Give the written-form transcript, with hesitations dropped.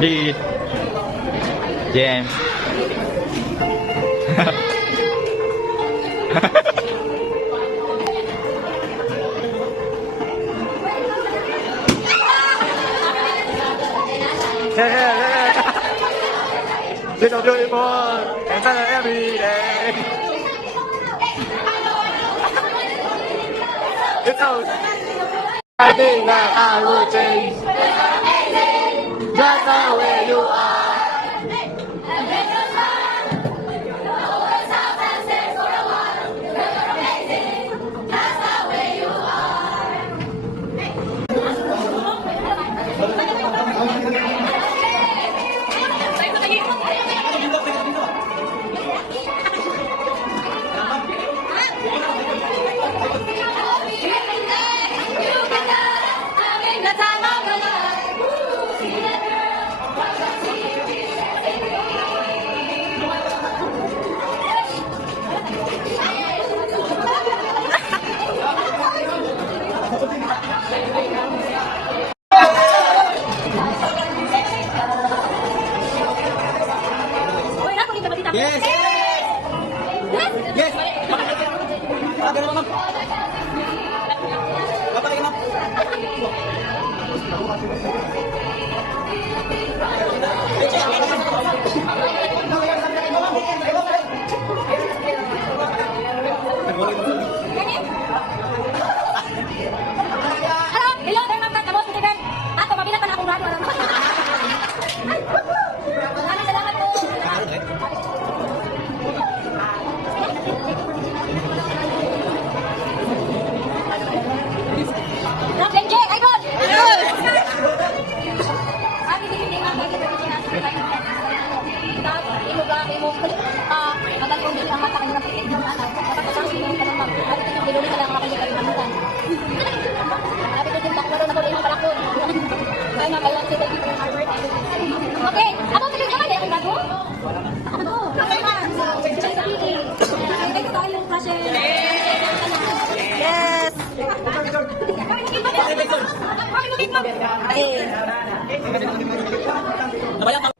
Đi. Jam. Đi đầu đưa đi mua. Em ta là em đi đây. Tiếp tục. I think that I will change. That's the way you are. Yes! Yes! Bakit naman? Bakit naman? Halo, hello, tayo mga kapatid, boss, Steven. Ato, mabilang ka na akong radio. Maraming salamat po. Rock and Jay, idol! Abi, hindi nga kayo sa sinasabi kayo. Tapos, magalong din ang mata kayo ng pilit ng anak. Tapos, ang sinunod ka ng mag- Diluli ka lang mga kayo kalimutan. Sabi ko din, bakit na ko yung palakon. Kaya na, kaya sila dito yung hard work. Okay, ako tuloy naman eh, ang bago? Ako, okay man. Check sa pili. Thank you tayo yung kasi. Yes! Bakit mo,